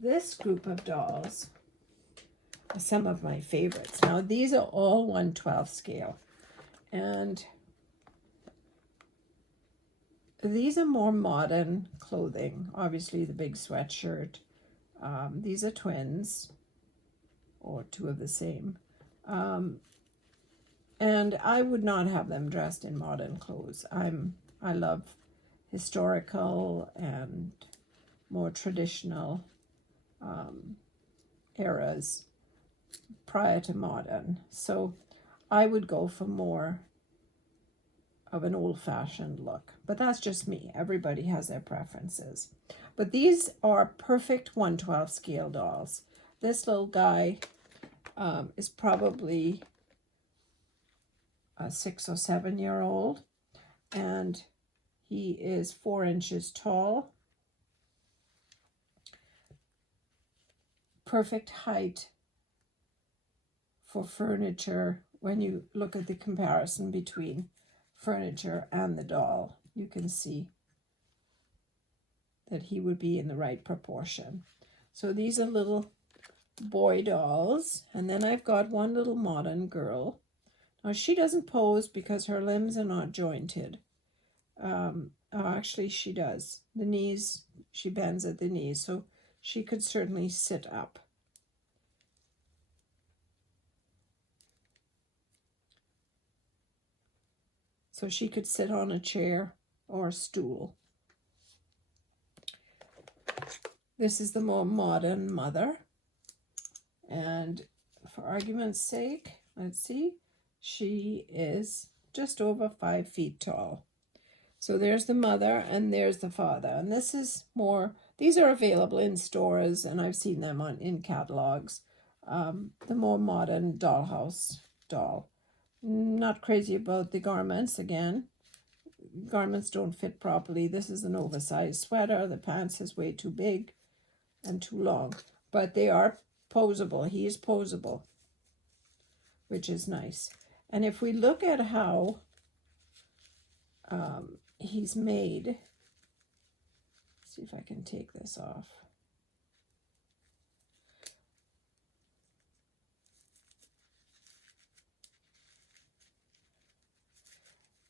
this group of dolls are some of my favorites. Now, these are all 1/12 scale. And these are more modern clothing. Obviously, the big sweatshirt. These are twins, or two of the same. And I would not have them dressed in modern clothes. I love historical and more traditional eras prior to modern. So I would go for more of an old-fashioned look. But that's just me. Everybody has their preferences. But these are perfect 1/12 scale dolls. This little guy is probably a 6 or 7 year old, and he is 4 inches tall. Perfect height for furniture. When you look at the comparison between furniture and the doll, you can see that he would be in the right proportion. So these are little boy dolls, and then I've got one little modern girl. Now she doesn't pose because her limbs are not jointed. Actually she does. The knees, she bends at the knees, so she could certainly sit up. So she could sit on a chair or a stool. This is the more modern mother. And for argument's sake, let's see, she is just over 5 feet tall. So there's the mother and there's the father. And this is more, these are available in stores and I've seen them in catalogs. The more modern Dollhouse doll. Not crazy about the garments again. Garments don't fit properly. This is an oversized sweater. The pants is way too big and too long. But they are posable. He is posable, which is nice. And if we look at how he's made, see if I can take this off.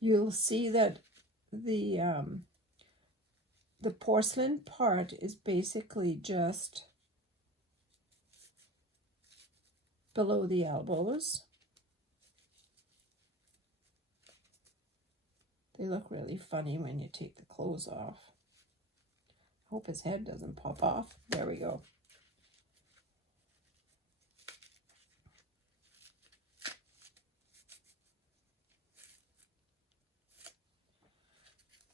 You'll see that the porcelain part is basically just below the elbows. They look really funny when you take the clothes off. Hope his head doesn't pop off. There we go.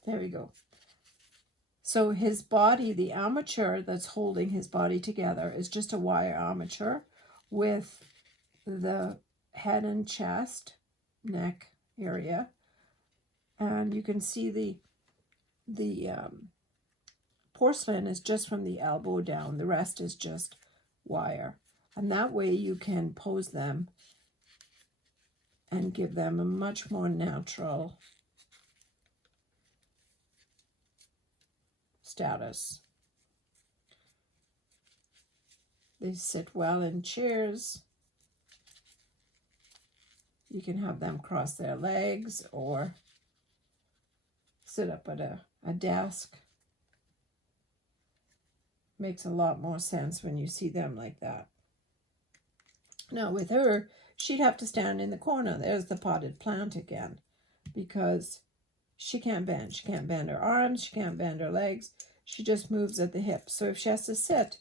There we go. So his body, the armature that's holding his body together is just a wire armature with the head and chest, neck area. And you can see the porcelain is just from the elbow down. The rest is just wire. And that way you can pose them and give them a much more natural status. They sit well in chairs. You can have them cross their legs or sit up at a desk. Makes a lot more sense when you see them like that. Now with her, she'd have to stand in the corner. There's the potted plant again, because she can't bend. She can't bend her arms. She can't bend her legs. She just moves at the hips. So if she has to sit,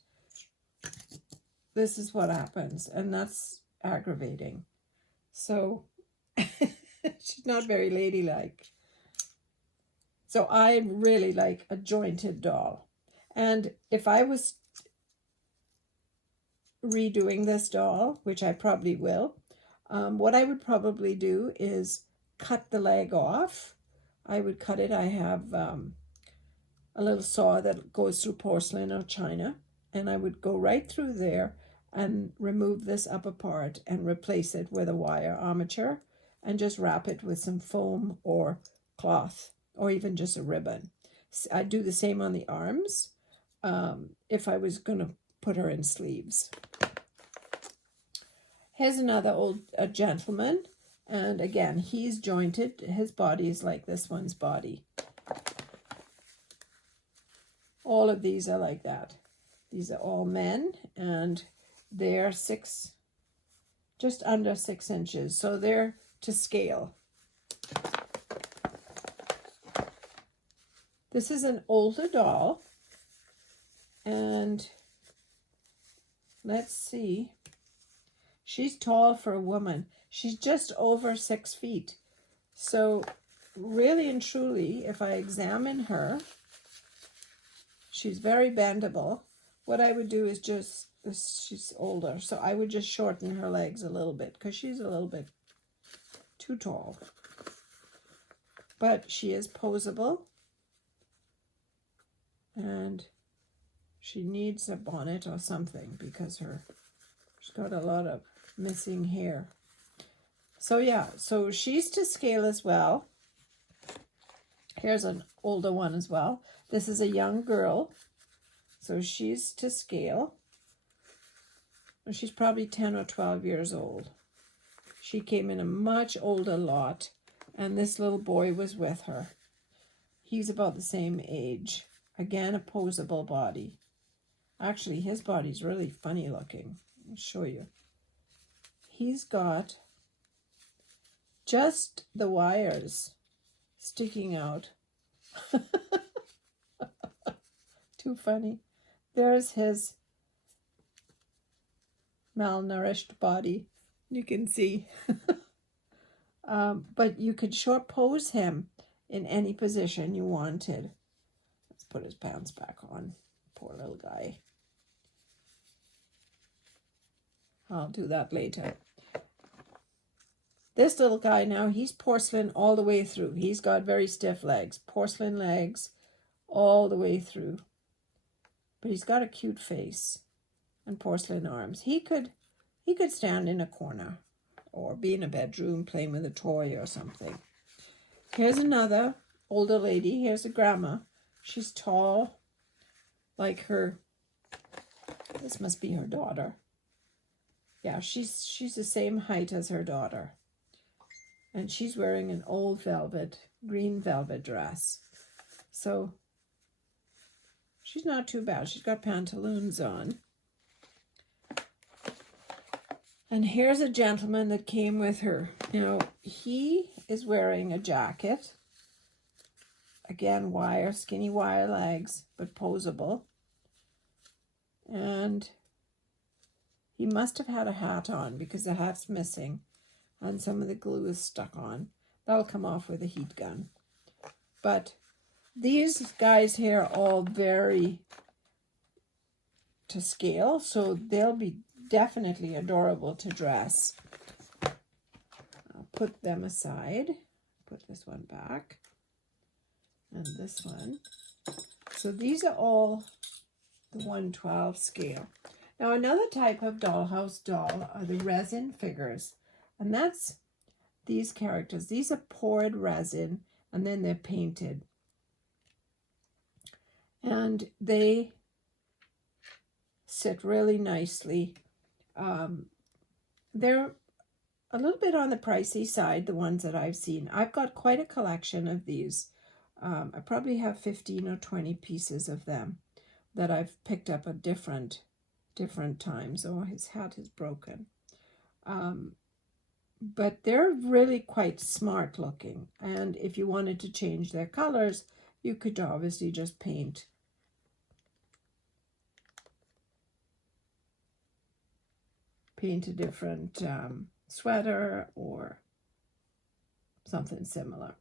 this is what happens. And that's aggravating. So she's not very ladylike. So I really like a jointed doll. And if I was redoing this doll, which I probably will, what I would probably do is cut the leg off. I would cut it. I have a little saw that goes through porcelain or china, and I would go right through there and remove this upper part and replace it with a wire armature and just wrap it with some foam or cloth or even just a ribbon. I'd do the same on the arms. If I was going to put her in sleeves. Here's another a gentleman, and again, he's jointed. His body is like this one's body. All of these are like that. These are all men, and they're just under 6 inches, so they're to scale. This is an older doll, and let's see. She's tall for a woman. She's just over 6 feet. So really and truly, if I examine her, she's very bendable. What I would do is she's older, so I would just shorten her legs a little bit because she's a little bit too tall. But she is posable, and she needs a bonnet or something because she's got a lot of missing hair. So yeah, so she's to scale as well. Here's an older one as well. This is a young girl, so she's to scale. She's probably 10 or 12 years old. She came in a much older lot, and this little boy was with her. He's about the same age. Again, a posable body. Actually, his body's really funny looking. I'll show you. He's got just the wires sticking out. Too funny. There's his malnourished body. You can see. But you could short pose him in any position you wanted. Let's put his pants back on. Poor little guy. I'll do that later. This little guy now, he's porcelain all the way through. He's got very stiff legs, porcelain legs all the way through. But he's got a cute face and porcelain arms. He could stand in a corner or be in a bedroom playing with a toy or something. Here's another older lady. Here's a grandma. She's tall, like her. This must be her daughter. Yeah, she's the same height as her daughter. And she's wearing an old green velvet dress. So she's not too bad. She's got pantaloons on. And here's a gentleman that came with her. Now, he is wearing a jacket. Again, skinny wire legs, but posable. And he must have had a hat on because the hat's missing. And some of the glue is stuck on. That'll come off with a heat gun. But these guys here are all very to scale, so they'll be definitely adorable to dress. I'll put them aside. Put this one back. And this one. So these are all the 1/12 scale. Now another type of dollhouse doll are the resin figures. And that's these characters. These are poured resin, and then they're painted. And they sit really nicely. They're a little bit on the pricey side, the ones that I've seen. I've got quite a collection of these. I probably have 15 or 20 pieces of them that I've picked up at different times. Oh, his hat is broken. But they're really quite smart looking. And if you wanted to change their colors, you could obviously just paint a different sweater or something similar.